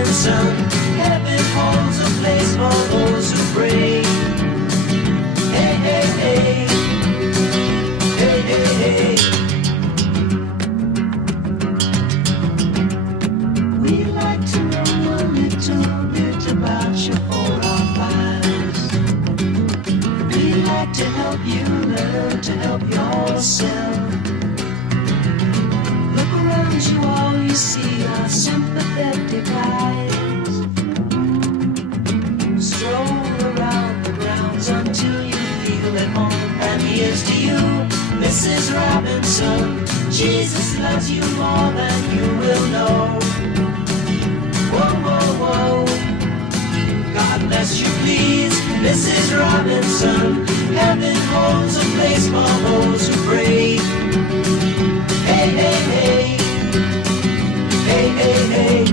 Robinson. Heaven holds a place for those who pray. Hey, hey, hey. Hey, hey, hey. We'd like to know a little bit about your forefathers. We'd like to help you learn to help yourself. Look around you, all you see are sympathetic eyes. Stroll around the grounds until you feel at home. And here's to you, Mrs. Robinson. Jesus loves you more than you will know. Whoa, whoa, whoa. God bless you, please, Mrs. Robinson. Heaven holds a place for those who pray. Hey, hey, hey. Hey, hey, hey.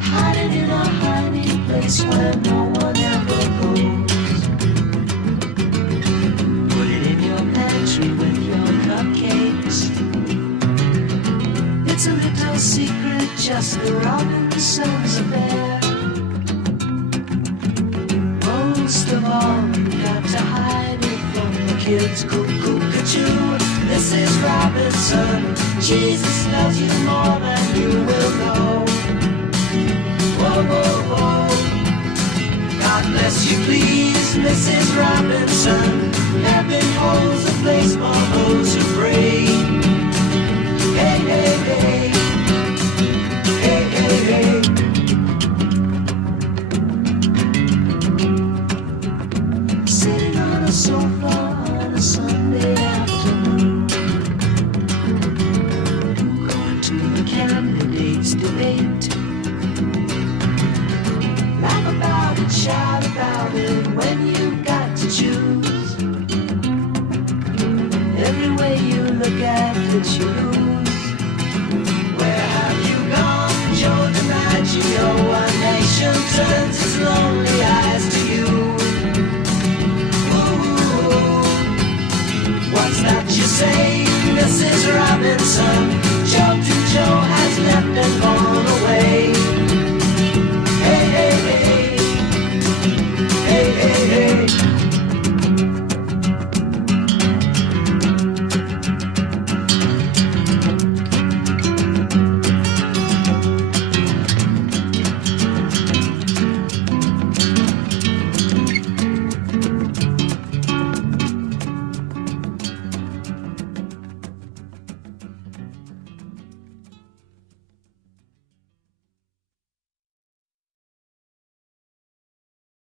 Hiding in a hiding place where no one ever goes. Put it in your pantry with your cupcakes. It's a little secret, just the Robinsons affair. Most of all, you got to hide it from the kids. Cuckoo-cuckoo, Mrs. Robinson. Jesus loves you more than you will know. Whoa, whoa, whoa. God bless you, please, Mrs. Robinson. Heaven holds a place for those who pray. Hey, hey, hey. Hey, hey, hey. Sitting on a sofa on a Sunday afternoon, going to the candidates' debate. Laugh about it, shout about it when you've got to choose. Every way you look at it, you lose. Where have you gone, Joe DiMaggio? Our nation turns its lonely eyes to you. Ooh, what's that you say, Mrs. Robinson?